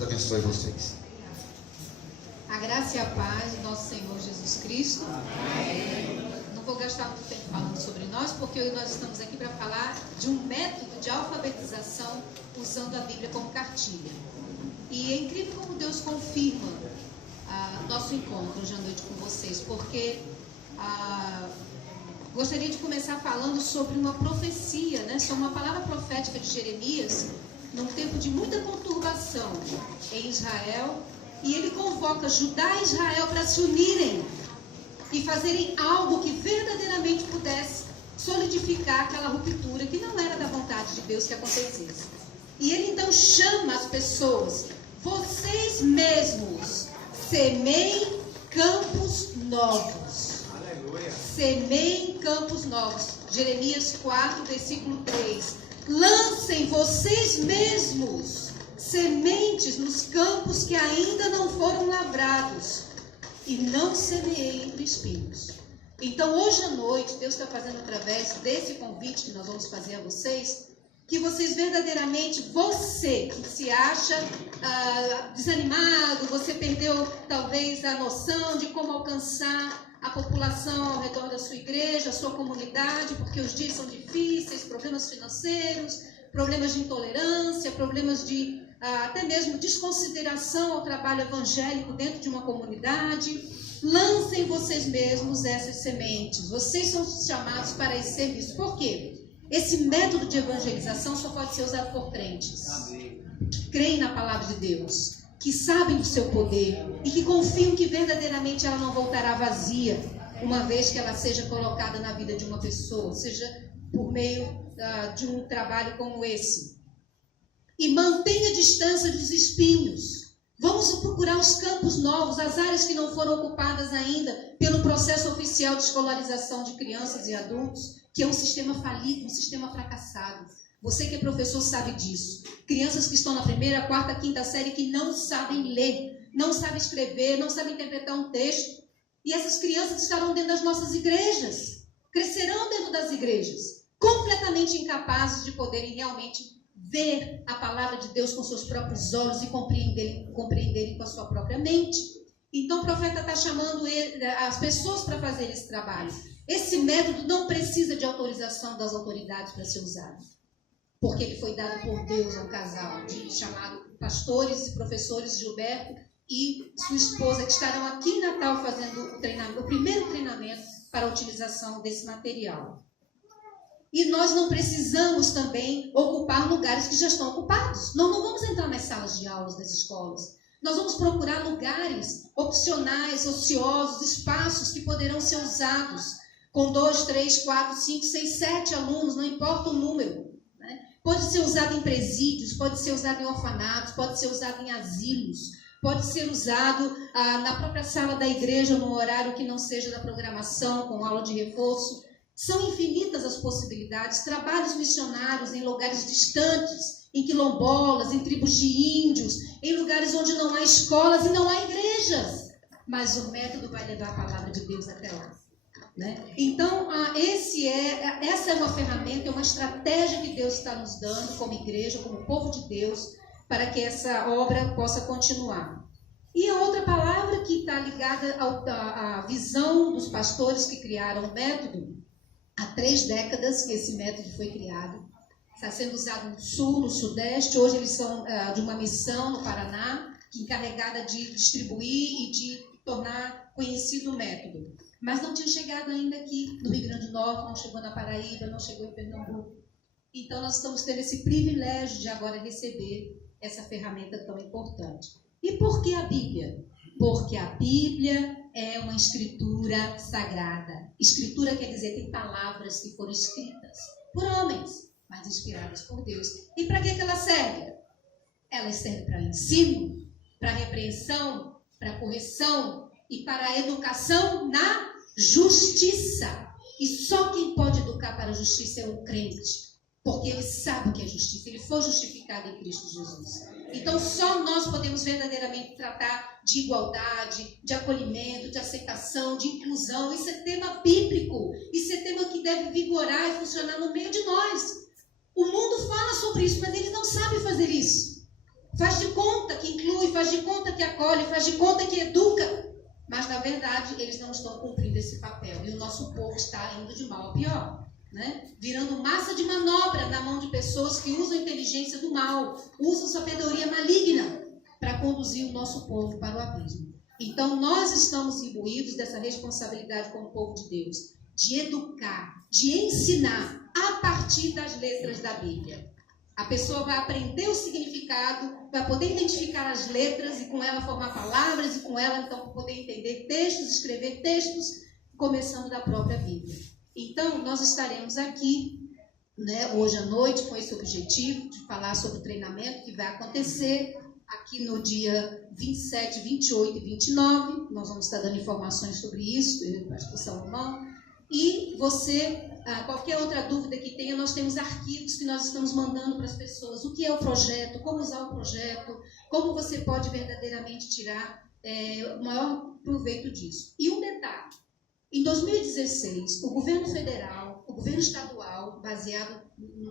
Deus abençoe vocês. A graça e a paz do nosso Senhor Jesus Cristo. Amém. Não vou gastar muito tempo falando sobre nós, porque hoje nós estamos aqui para falar de um método de alfabetização usando a Bíblia como cartilha. E é incrível como Deus confirma nosso encontro hoje à noite com vocês, porque gostaria de começar falando sobre uma profecia, né? Sobre uma palavra profética de Jeremias, num tempo de muita conturbação em Israel, e ele convoca Judá e Israel para se unirem e fazerem algo que verdadeiramente pudesse solidificar aquela ruptura que não era da vontade de Deus que acontecesse. E ele então chama as pessoas: vocês mesmos semeiem campos novos. Aleluia. Semeiem campos novos. Jeremias 4, versículo 3. Lancem vocês mesmos sementes nos campos que ainda não foram lavrados, e não semeiem entre espinhos. Então, hoje à noite, Deus está fazendo através desse convite que nós vamos fazer a vocês, que vocês verdadeiramente, você que se acha desanimado, você perdeu talvez a noção de como alcançar a população ao redor da sua igreja, a sua comunidade, porque os dias são difíceis, problemas financeiros, problemas de intolerância, problemas de até mesmo desconsideração ao trabalho evangélico dentro de uma comunidade. Lancem vocês mesmos essas sementes. Vocês são chamados para esse serviço. Por quê? Esse método de evangelização só pode ser usado por crentes. Que creem na palavra de Deus, que sabem do seu poder e que confiam que verdadeiramente ela não voltará vazia, uma vez que ela seja colocada na vida de uma pessoa, seja por meio de um trabalho como esse. E mantenha a distância dos espinhos. Vamos procurar os campos novos, as áreas que não foram ocupadas ainda pelo processo oficial de escolarização de crianças e adultos, que é um sistema falido, um sistema fracassado. Você que é professor sabe disso. Crianças que estão na primeira, quarta, quinta série que não sabem ler, não sabem escrever, não sabem interpretar um texto. E essas crianças estarão dentro das nossas igrejas, crescerão dentro das igrejas, completamente incapazes de poderem realmente ver a palavra de Deus com seus próprios olhos e compreenderem com a sua própria mente. Então o profeta está chamando as pessoas para fazer esse trabalho. Esse método não precisa de autorização das autoridades para ser usado, porque ele foi dado por Deus a um casal chamado pastores e professores Gilberto e sua esposa, que estarão aqui em Natal fazendo o primeiro treinamento para a utilização desse material. E nós não precisamos também ocupar lugares que já estão ocupados. Nós não vamos entrar nas salas de aulas das escolas. Nós vamos procurar lugares opcionais, ociosos, espaços que poderão ser usados com 2, 3, 4, 5, 6, 7 alunos, não importa o número. Né? Pode ser usado em presídios, pode ser usado em orfanatos, pode ser usado em asilos, pode ser usado na própria sala da igreja, num horário que não seja da programação, com aula de reforço. São infinitas as possibilidades. Trabalhos missionários em lugares distantes, em quilombolas, em tribos de índios, em lugares onde não há escolas e não há igrejas. Mas o método vai levar a palavra de Deus até lá. Né? Então, essa é uma ferramenta, é uma estratégia que Deus está nos dando como igreja, como povo de Deus, para que essa obra possa continuar. E a outra palavra que está ligada à visão dos pastores que criaram o método. Há 3 décadas que esse método foi criado. Está sendo usado no Sul, no Sudeste. Hoje eles são de uma missão no Paraná, encarregada de distribuir e de tornar conhecido o método. Mas não tinha chegado ainda aqui no Rio Grande do Norte, não chegou na Paraíba, não chegou em Pernambuco. Então nós estamos tendo esse privilégio de agora receber essa ferramenta tão importante. E por que a Bíblia? Porque a Bíblia é uma escritura sagrada. Escritura quer dizer, tem palavras que foram escritas por homens, mas inspiradas por Deus. E para que ela serve? Ela serve para ensino, para repreensão, para correção e para a educação na justiça. E só quem pode educar para a justiça é o crente, porque ele sabe o que é justiça, ele foi justificado em Cristo Jesus. Então só nós podemos verdadeiramente tratar de igualdade, de acolhimento, de aceitação, de inclusão. Isso é tema bíblico, isso é tema que deve vigorar e funcionar no meio de nós. O mundo fala sobre isso, mas ele não sabe fazer isso. Faz de conta que inclui que acolhe, faz de conta que educa. Mas, na verdade, eles não estão cumprindo esse papel. E o nosso povo está indo de mal a pior, né? Virando massa de manobra na mão de pessoas que usam a inteligência do mal, usam sabedoria maligna para conduzir o nosso povo para o abismo. Então, nós estamos imbuídos dessa responsabilidade como povo de Deus, de educar, de ensinar a partir das letras da Bíblia. A pessoa vai aprender o significado, vai poder identificar as letras e com ela formar palavras e com ela então poder entender textos, escrever textos, começando da própria Bíblia. Então, nós estaremos aqui, né, hoje à noite com esse objetivo de falar sobre o treinamento que vai acontecer aqui no dia 27, 28 e 29. Nós vamos estar dando informações sobre isso, eu e o pastor Salomão. E você, qualquer outra dúvida que tenha, nós temos arquivos que nós estamos mandando para as pessoas. O que é o projeto, como usar o projeto, como você pode verdadeiramente tirar o maior proveito disso. E um detalhe, em 2016, o governo federal, o governo estadual, baseado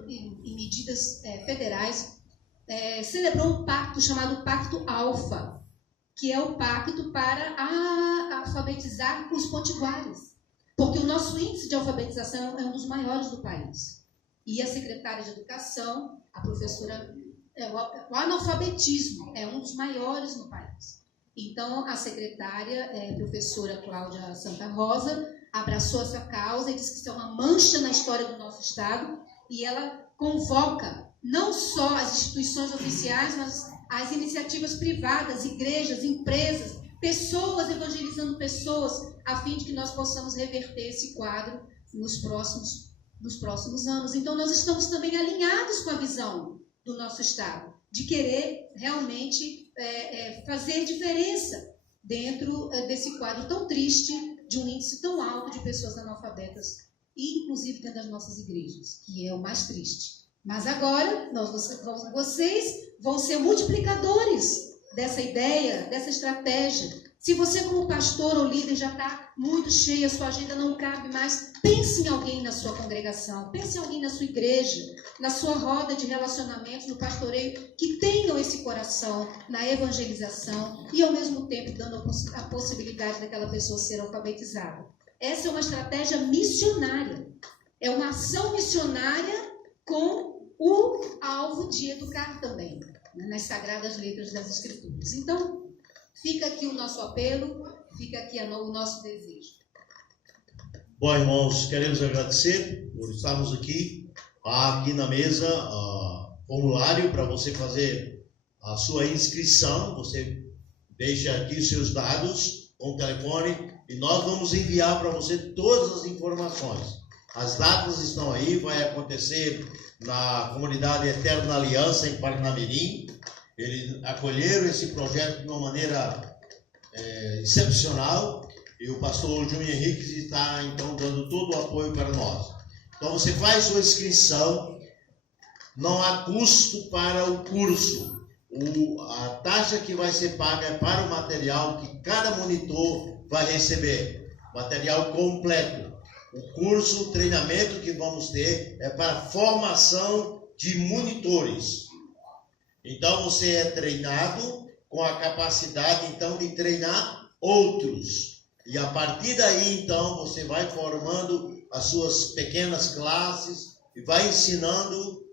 em medidas federais, celebrou um pacto chamado Pacto Alfa, que é o pacto para alfabetizar os potiguares. Porque o nosso índice de alfabetização é um dos maiores do país. E a secretária de Educação, a professora, o analfabetismo é um dos maiores no país. Então, a secretária, a professora Cláudia Santa Rosa, abraçou essa causa e disse que isso é uma mancha na história do nosso Estado. E ela convoca não só as instituições oficiais, mas as iniciativas privadas, igrejas, empresas, pessoas evangelizando pessoas, a fim de que nós possamos reverter esse quadro nos próximos anos. Então, nós estamos também alinhados com a visão do nosso Estado, de querer realmente fazer diferença dentro desse quadro tão triste, de um índice tão alto de pessoas analfabetas, e inclusive dentro das nossas igrejas, que é o mais triste. Mas agora, vocês vão ser multiplicadores dessa ideia, dessa estratégia. Se você como pastor ou líder já está muito cheio, a sua agenda não cabe mais, pense em alguém na sua congregação, pense em alguém na sua igreja, na sua roda de relacionamentos, no pastoreio, que tenham esse coração na evangelização e ao mesmo tempo dando a possibilidade daquela pessoa ser alfabetizada. Essa é uma estratégia missionária, é uma ação missionária com o alvo de educar também, nas sagradas letras das Escrituras. Então, fica aqui o nosso apelo, fica aqui o nosso desejo. Bom, irmãos, queremos agradecer por estarmos aqui. Há aqui na mesa formulário para você fazer a sua inscrição. Você deixa aqui os seus dados com o telefone e nós vamos enviar para você todas as informações. As datas estão aí, vai acontecer na comunidade Eterna Aliança em Parnamirim. Eles acolheram esse projeto de uma maneira excepcional e o pastor Júnior Henrique está então dando todo o apoio para nós. Então você faz sua inscrição, não há custo para o curso. A taxa que vai ser paga é para o material que cada monitor vai receber, material completo. O curso, o treinamento que vamos ter é para formação de monitores. Então você é treinado com a capacidade então de treinar outros. E a partir daí então você vai formando as suas pequenas classes e vai ensinando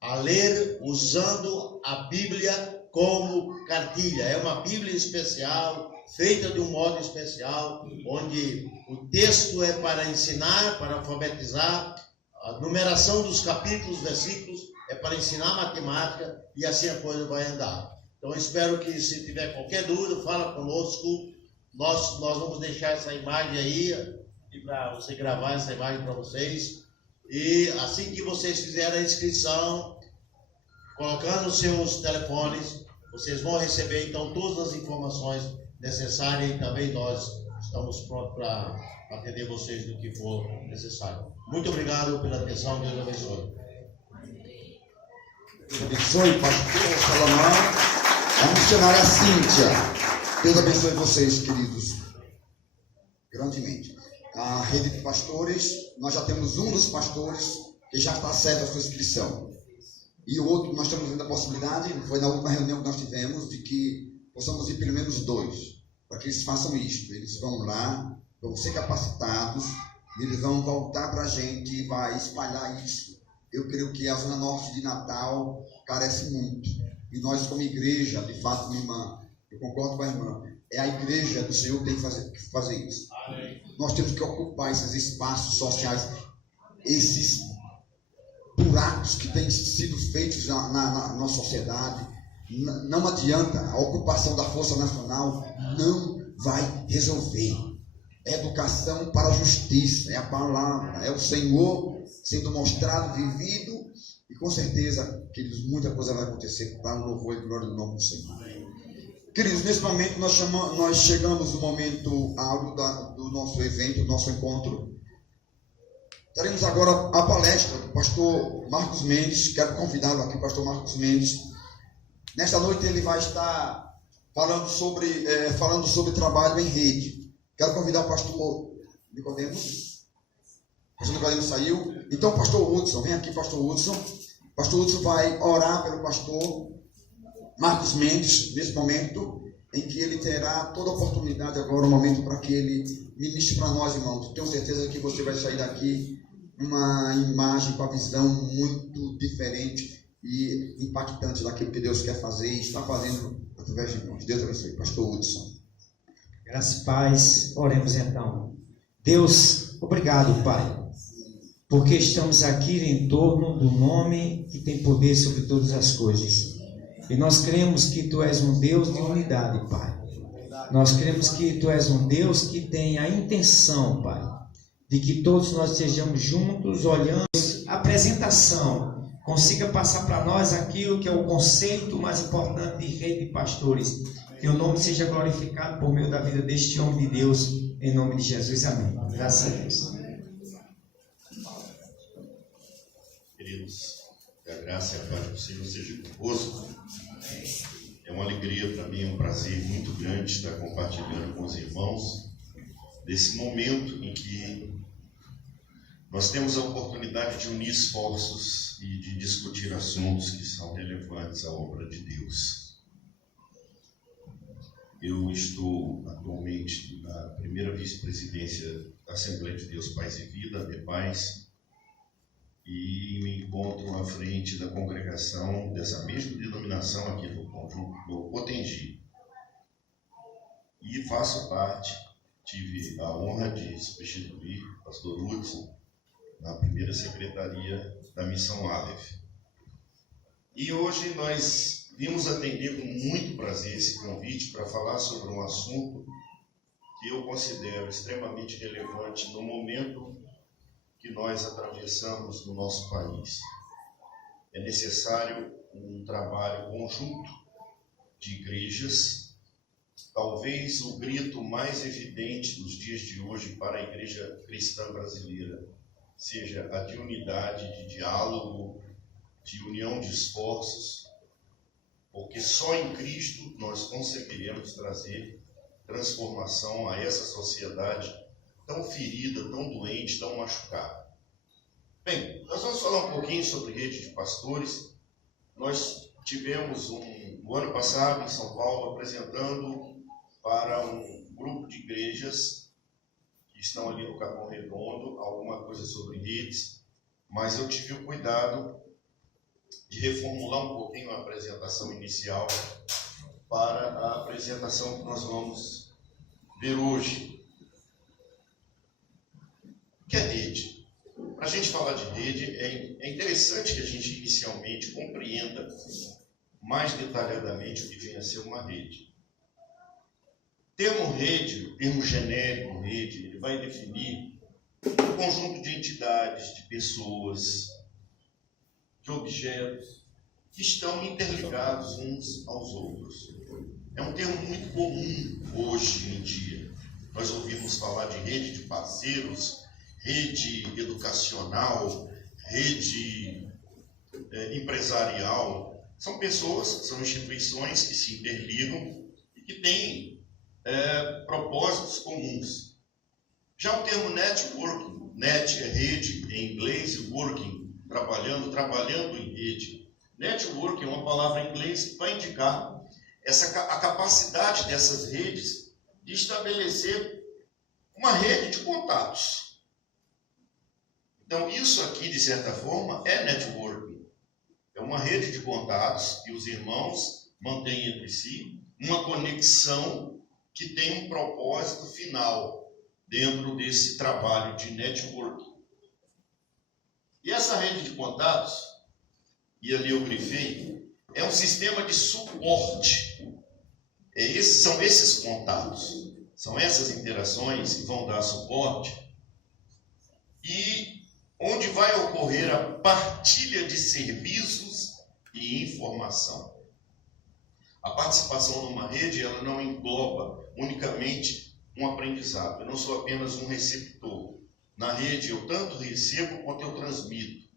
a ler usando a Bíblia como cartilha. É uma Bíblia especial, feita de um modo especial, onde o texto é para ensinar, para alfabetizar, a numeração dos capítulos, versículos, é para ensinar matemática e assim a coisa vai andar. Então, espero que se tiver qualquer dúvida, fala conosco. Nós vamos deixar essa imagem aí, e para você gravar essa imagem para vocês. E assim que vocês fizerem a inscrição, colocando os seus telefones, vocês vão receber então todas as informações necessárias e também nós estamos prontos para atender vocês do que for necessário. Muito obrigado pela atenção, Deus abençoe. Deus abençoe, pastor Salomão, a missionária Cíntia. Deus abençoe vocês, queridos, grandemente. A rede de pastores, nós já temos um dos pastores que já está certo a sua inscrição. E o outro, nós temos ainda a possibilidade, foi na última reunião que nós tivemos, de que possamos ir pelo menos 2, para que eles façam isto. Eles vão lá, vão ser capacitados, e eles vão voltar para a gente e vai espalhar isso. Eu creio que a Zona Norte de Natal carece muito. E nós, como igreja, de fato, minha irmã, eu concordo com a irmã, é a igreja do Senhor que tem que fazer isso. Nós temos que ocupar esses espaços sociais, esses buracos que têm sido feitos na sociedade. Não adianta, a ocupação da Força Nacional não vai resolver. É educação para a justiça, é a palavra, é o Senhor sendo mostrado, vivido, e com certeza, queridos, muita coisa vai acontecer para o louvor e glória do nome do Senhor. Queridos, nesse momento nós chegamos no momento áureo do nosso evento, do nosso encontro. Teremos agora a palestra do pastor Marcos Mendes. Quero convidá-lo aqui, pastor Marcos Mendes. Nesta noite ele vai estar falando sobre trabalho em rede. Quero convidar o pastor Nicodemos. O pastor Nicodemos saiu. Então, pastor Hudson, vem aqui, pastor Hudson. O pastor Hudson vai orar pelo pastor Marcos Mendes, nesse momento em que ele terá toda a oportunidade agora, um momento para que ele ministre para nós, irmãos. Tenho certeza que você vai sair daqui uma imagem com a visão muito diferente e impactante daquilo que Deus quer fazer e está fazendo através de nós. Deus abençoe. Pastor Hudson. Graças e paz. Oremos então. Deus, obrigado, Pai, porque estamos aqui em torno do nome que tem poder sobre todas as coisas. E nós cremos que Tu és um Deus de unidade, Pai. Nós cremos que Tu és um Deus que tem a intenção, Pai, de que todos nós estejamos juntos, olhando a apresentação, consiga passar para nós aquilo que é o conceito mais importante de rede de pastores. Que o nome seja glorificado por meio da vida deste homem de Deus, em nome de Jesus. Amém. Graças a Deus. Queridos, que a graça e a paz do Senhor seja convosco. É uma alegria para mim, um prazer muito grande estar compartilhando com os irmãos desse momento em que nós temos a oportunidade de unir esforços e de discutir assuntos que são relevantes à obra de Deus. Eu estou atualmente na primeira vice-presidência da Assembleia de Deus Paz e Vida, ADEPAZ, e me encontro à frente da congregação dessa mesma denominação aqui do conjunto do Potengi. E faço parte, tive a honra de substituir o pastor Hudson na primeira secretaria da Missão Aleph. E hoje nós vimos atender com muito prazer esse convite para falar sobre um assunto que eu considero extremamente relevante no momento que nós atravessamos no nosso país. É necessário um trabalho conjunto de igrejas. Talvez o grito mais evidente dos dias de hoje para a igreja cristã brasileira seja a de unidade, de diálogo, de união de esforços, porque só em Cristo nós conseguiremos trazer transformação a essa sociedade tão ferida, tão doente, tão machucada. Bem, nós vamos falar um pouquinho sobre rede de pastores. Nós tivemos no ano passado em São Paulo apresentando para um grupo de igrejas que estão ali no Capão Redondo alguma coisa sobre redes, mas eu tive o cuidado de reformular um pouquinho a apresentação inicial para a apresentação que nós vamos ver hoje. O que é rede? Para a gente falar de rede, é interessante que a gente inicialmente compreenda mais detalhadamente o que vem a ser uma rede. O termo rede, o termo genérico rede, ele vai definir um conjunto de entidades, de pessoas, de objetos que estão interligados uns aos outros. É um termo muito comum hoje em dia. Nós ouvimos falar de rede de parceiros, rede educacional, rede empresarial. São pessoas, são instituições que se interligam e que têm propósitos comuns. Já o termo networking, net é rede em inglês, e working, trabalhando em rede. Networking é uma palavra em inglês que vai indicar a capacidade dessas redes de estabelecer uma rede de contatos. Então, isso aqui, de certa forma, é networking. É uma rede de contatos que os irmãos mantêm entre si, uma conexão que tem um propósito final dentro desse trabalho de networking. E essa rede de contatos, e ali eu grifei, é um sistema de suporte. São esses contatos, são essas interações que vão dar suporte e onde vai ocorrer a partilha de serviços e informação. A participação numa rede, ela não engloba unicamente um aprendizado. Eu não sou apenas um receptor. Na rede, eu tanto recebo quanto eu transmito.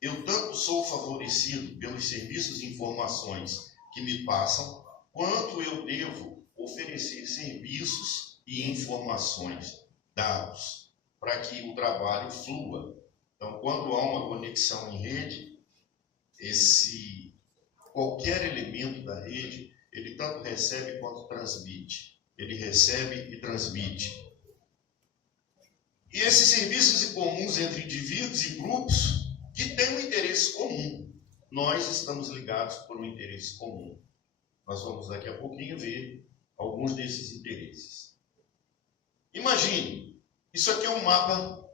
Eu tanto sou favorecido pelos serviços e informações que me passam, quanto eu devo oferecer serviços e informações, dados, para que o trabalho flua. Então, quando há uma conexão em rede, qualquer elemento da rede, ele tanto recebe quanto transmite. Ele recebe e transmite. E esses serviços comuns entre indivíduos e grupos que têm um interesse comum. Nós estamos ligados por um interesse comum. Nós vamos daqui a pouquinho ver alguns desses interesses. Imagine, isso aqui é um mapa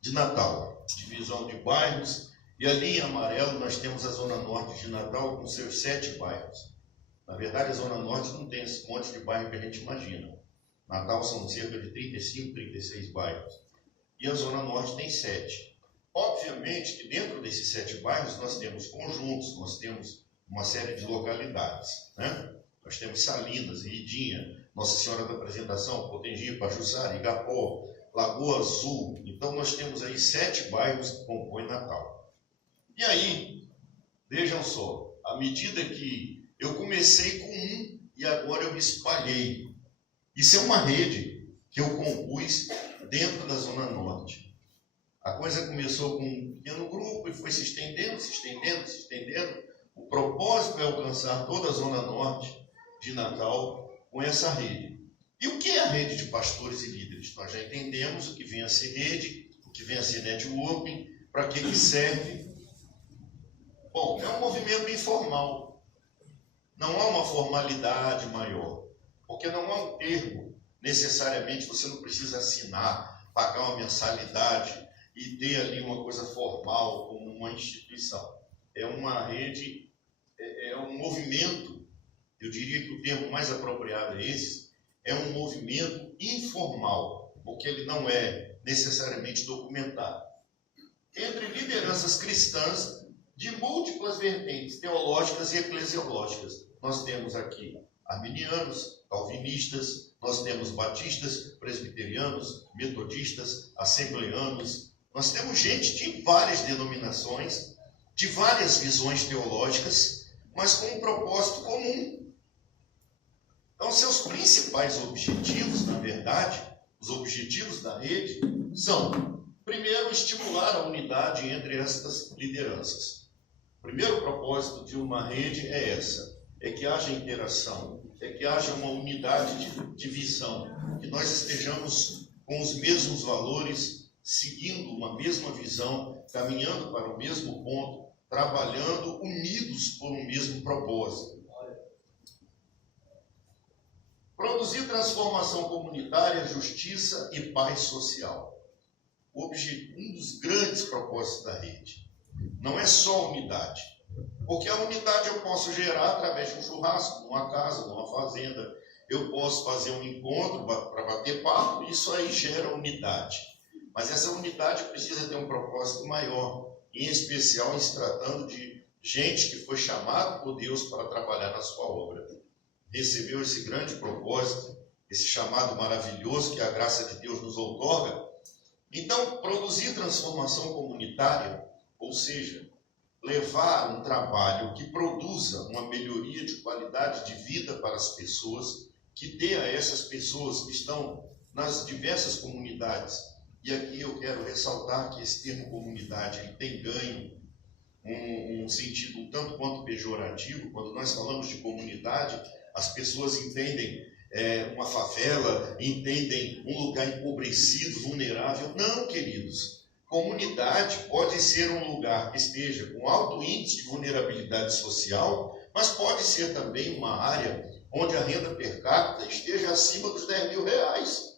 de Natal, divisão de bairros, e ali em amarelo nós temos a Zona Norte de Natal com seus 7 bairros. Na verdade, a Zona Norte não tem esse monte de bairro que a gente imagina. Natal são cerca de 35, 36 bairros. E a Zona Norte tem 7. Obviamente que dentro desses 7 bairros nós temos conjuntos, nós temos uma série de localidades, né? Nós temos Salinas, Iridinha, Nossa Senhora da Apresentação, Potengi, Pajuçara, Igapó, Lagoa Azul. Então nós temos aí 7 bairros que compõem Natal. E aí, vejam só, à medida que eu comecei com um e agora eu me espalhei. Isso é uma rede que eu compus dentro da Zona Norte. A coisa começou com um pequeno grupo e foi se estendendo, se estendendo, se estendendo. O propósito é alcançar toda a Zona Norte de Natal com essa rede. E o que é a rede de pastores e líderes? Nós já entendemos o que vem a ser rede, o que vem a ser networking, para que serve. Bom, é um movimento informal. Não há uma formalidade maior, porque não há um termo. Necessariamente você não precisa assinar, pagar uma mensalidade e ter ali uma coisa formal como uma instituição. É uma rede, é um movimento, eu diria que o termo mais apropriado é esse, é um movimento informal, porque ele não é necessariamente documentado. Entre lideranças cristãs de múltiplas vertentes teológicas e eclesiológicas. Nós temos aqui arminianos, calvinistas, nós temos batistas, presbiterianos, metodistas, assembleanos. Nós temos gente de várias denominações, de várias visões teológicas, mas com um propósito comum. Então, seus principais objetivos, na verdade, os objetivos da rede, são, primeiro, estimular a unidade entre estas lideranças. O primeiro propósito de uma rede é essa, é que haja interação, é que haja uma unidade de visão, que nós estejamos com os mesmos valores, seguindo uma mesma visão, caminhando para o mesmo ponto, trabalhando unidos por um mesmo propósito. Produzir transformação comunitária, justiça e paz social. Um dos grandes propósitos da rede. Não é só unidade. Porque a unidade eu posso gerar através de um churrasco, numa casa, numa fazenda. Eu posso fazer um encontro para bater papo, e isso aí gera unidade. Mas essa unidade precisa ter um propósito maior, em especial em se tratando de gente que foi chamada por Deus para trabalhar na sua obra. Recebeu esse grande propósito, esse chamado maravilhoso que a graça de Deus nos outorga. Então, produzir transformação comunitária, ou seja, levar um trabalho que produza uma melhoria de qualidade de vida para as pessoas, que dê a essas pessoas que estão nas diversas comunidades. E aqui eu quero ressaltar que esse termo comunidade ele tem ganho um sentido um tanto quanto pejorativo. Quando nós falamos de comunidade, as pessoas entendem uma favela, entendem um lugar empobrecido, vulnerável. Não, queridos. Comunidade pode ser um lugar que esteja com alto índice de vulnerabilidade social, mas pode ser também uma área onde a renda per capita esteja acima dos R$10.000.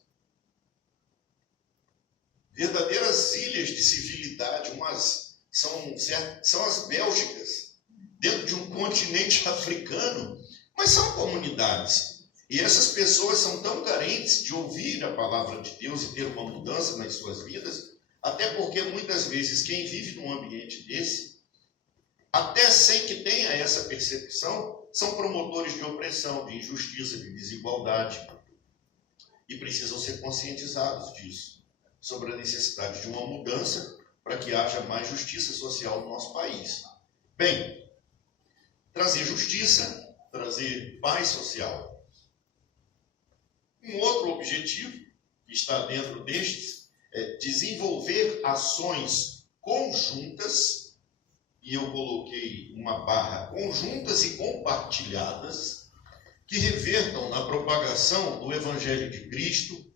Verdadeiras ilhas de civilidade, são as Bélgicas, dentro de um continente africano, mas são comunidades. E essas pessoas são tão carentes de ouvir a palavra de Deus e ter uma mudança nas suas vidas, até porque muitas vezes quem vive num ambiente desse, até sem que tenha essa percepção, são promotores de opressão, de injustiça, de desigualdade, e precisam ser conscientizados disso, sobre a necessidade de uma mudança para que haja mais justiça social no nosso país. Bem, trazer justiça, trazer paz social. Um outro objetivo que está dentro destes é desenvolver ações conjuntas, e eu coloquei uma barra, conjuntas e compartilhadas, que revertam na propagação do Evangelho de Cristo,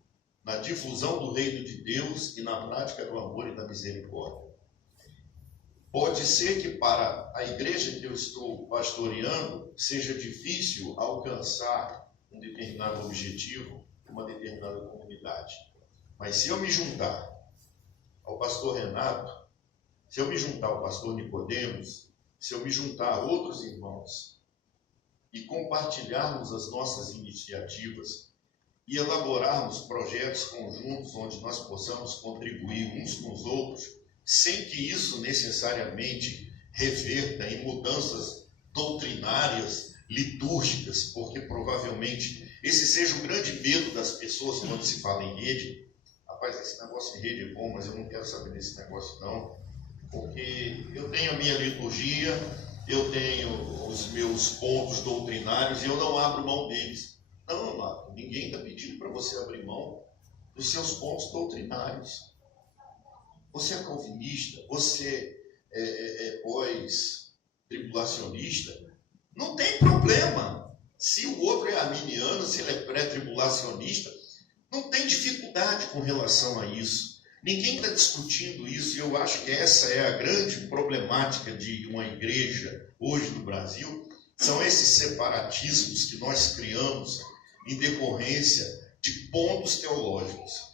na difusão do reino de Deus e na prática do amor e da misericórdia. Pode ser que para a igreja que eu estou pastoreando seja difícil alcançar um determinado objetivo, uma determinada comunidade. Mas se eu me juntar ao pastor Renato, se eu me juntar ao pastor Nicodemos, se eu me juntar a outros irmãos e compartilharmos as nossas iniciativas, e elaborarmos projetos conjuntos onde nós possamos contribuir uns com os outros, sem que isso necessariamente reverta em mudanças doutrinárias, litúrgicas, porque provavelmente esse seja o grande medo das pessoas quando se fala em rede. Rapaz, esse negócio de rede é bom, mas eu não quero saber desse negócio não, porque eu tenho a minha liturgia, eu tenho os meus pontos doutrinários e eu não abro mão deles. Não, amado, ninguém está pedindo para você abrir mão dos seus pontos doutrinários. Você é calvinista, você é pós-tribulacionista, não tem problema. Se o outro é arminiano, se ele é pré-tribulacionista, não tem dificuldade com relação a isso. Ninguém está discutindo isso, e eu acho que essa é a grande problemática de uma igreja hoje no Brasil, são esses separatismos que nós criamos em decorrência de pontos teológicos,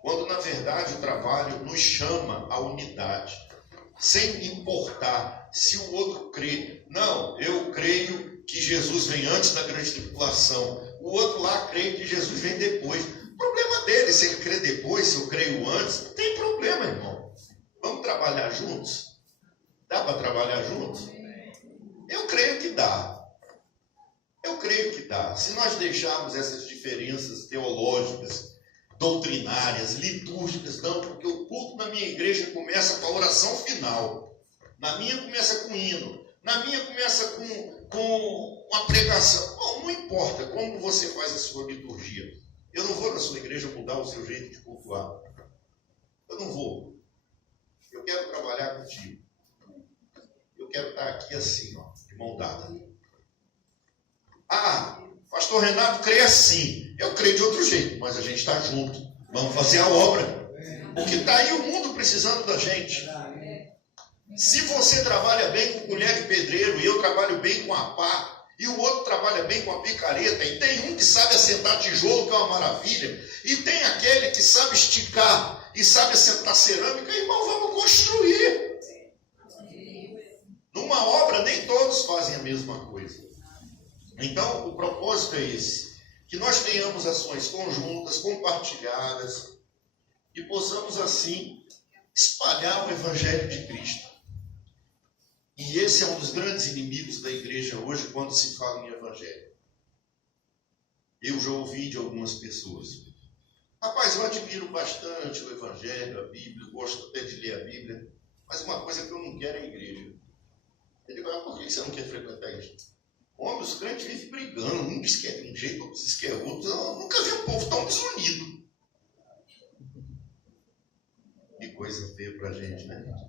quando na verdade o trabalho nos chama à unidade, sem importar se o outro crê. Não, eu creio que Jesus vem antes da grande tribulação, o outro lá crê que Jesus vem depois. O problema dele, se ele crê depois, se eu creio antes, não tem problema, irmão. Vamos trabalhar juntos? Dá para trabalhar juntos? Eu creio que dá. Eu creio que dá. Se nós deixarmos essas diferenças teológicas, doutrinárias, litúrgicas, não, porque o culto na minha igreja começa com a oração final. Na minha começa com hino. Na minha começa com uma pregação. Bom, não importa como você faz a sua liturgia. Eu não vou na sua igreja mudar o seu jeito de cultuar. Eu não vou. Eu quero trabalhar contigo. Eu quero estar aqui assim, ó, de mão dada. Ah, pastor Renato crê assim. Eu creio de outro jeito, mas a gente está junto. Vamos fazer a obra. Porque está aí o mundo precisando da gente. Se você trabalha bem com colher de pedreiro, e eu trabalho bem com a pá, e o outro trabalha bem com a picareta, e tem um que sabe assentar tijolo, que é uma maravilha, e tem aquele que sabe esticar e sabe assentar cerâmica, irmão, vamos construir. Numa obra, nem todos fazem a mesma coisa. Então, o propósito é esse, que nós tenhamos ações conjuntas, compartilhadas, e possamos, assim, espalhar o Evangelho de Cristo. E esse é um dos grandes inimigos da igreja hoje, quando se fala em Evangelho. Eu já ouvi de algumas pessoas. Rapaz, eu admiro bastante o Evangelho, a Bíblia, gosto até de ler a Bíblia, mas uma coisa que eu não quero é a igreja. Eu digo, por que você não quer frequentar a igreja? Homem, os crentes vivem brigando, um diz que é de um jeito, outro diz que é outro. Eu nunca vi um povo tão desunido. Que coisa feia pra gente, né?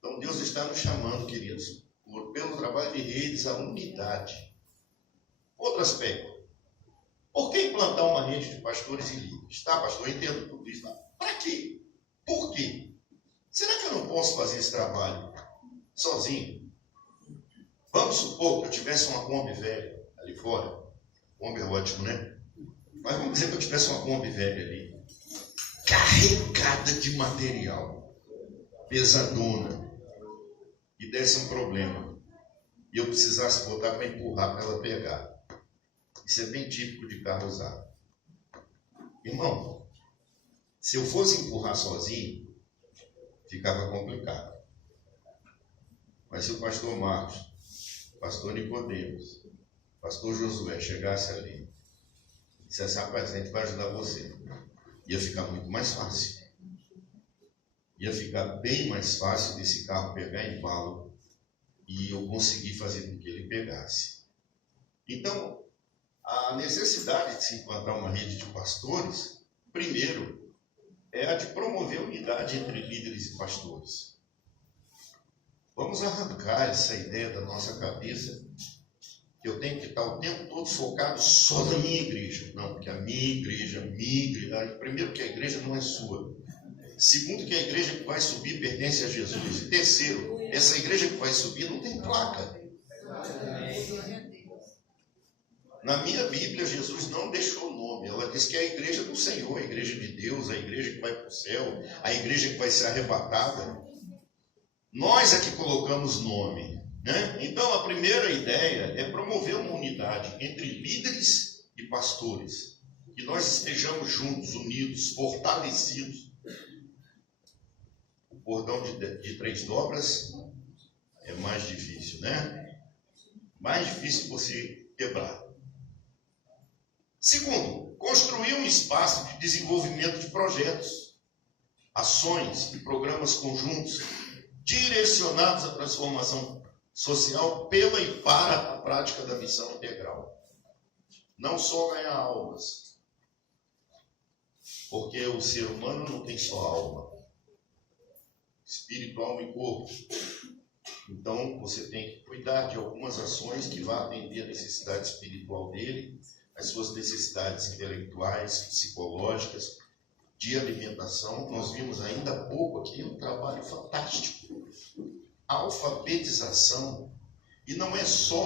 Então Deus está nos chamando, queridos, pelo trabalho de redes, à unidade. Outro aspecto. Por que implantar uma rede de pastores e líderes? Tá, pastor, eu entendo tudo isso. Para quê? Por quê? Será que eu não posso fazer esse trabalho sozinho? Vamos supor que eu tivesse uma Kombi velha ali fora. Kombi é ótimo, né? Mas vamos dizer que eu tivesse uma Kombi velha ali, carregada de material, pesadona, e desse um problema, e eu precisasse botar para empurrar para ela pegar. Isso é bem típico de carro usado. Irmão, se eu fosse empurrar sozinho, ficava complicado. Mas se o pastor Marcos, pastor Nicodemos, pastor Josué chegasse ali e dissesse: rapaz, a gente vai ajudar você, ia ficar muito mais fácil. Ia ficar bem mais fácil desse carro pegar embalo e eu conseguir fazer com que ele pegasse. Então, a necessidade de se implantar uma rede de pastores, primeiro, é a de promover a unidade entre líderes e pastores. Vamos arrancar essa ideia da nossa cabeça que eu tenho que estar o tempo todo focado só na minha igreja. Não, porque a minha igreja, primeiro que a igreja não é sua. Segundo que a igreja que vai subir pertence a Jesus. E terceiro, essa igreja que vai subir não tem placa. Na minha Bíblia, Jesus não deixou nome. Ela diz que é a igreja do Senhor, a igreja de Deus, a igreja que vai para o céu, a igreja que vai ser arrebatada. Nós é que colocamos nome, né? Então, a primeira ideia é promover uma unidade entre líderes e pastores. Que nós estejamos juntos, unidos, fortalecidos. O cordão de 3 dobras é mais difícil, né? Mais difícil você quebrar. Segundo, construir um espaço de desenvolvimento de projetos, ações e programas conjuntos direcionados à transformação social pela e para a prática da missão integral. Não só ganhar almas, porque o ser humano não tem só alma, espírito, alma e corpo. Então, você tem que cuidar de algumas ações que vão atender a necessidade espiritual dele, as suas necessidades intelectuais, psicológicas, de alimentação. Nós vimos ainda há pouco aqui um trabalho fantástico. A alfabetização, e não é só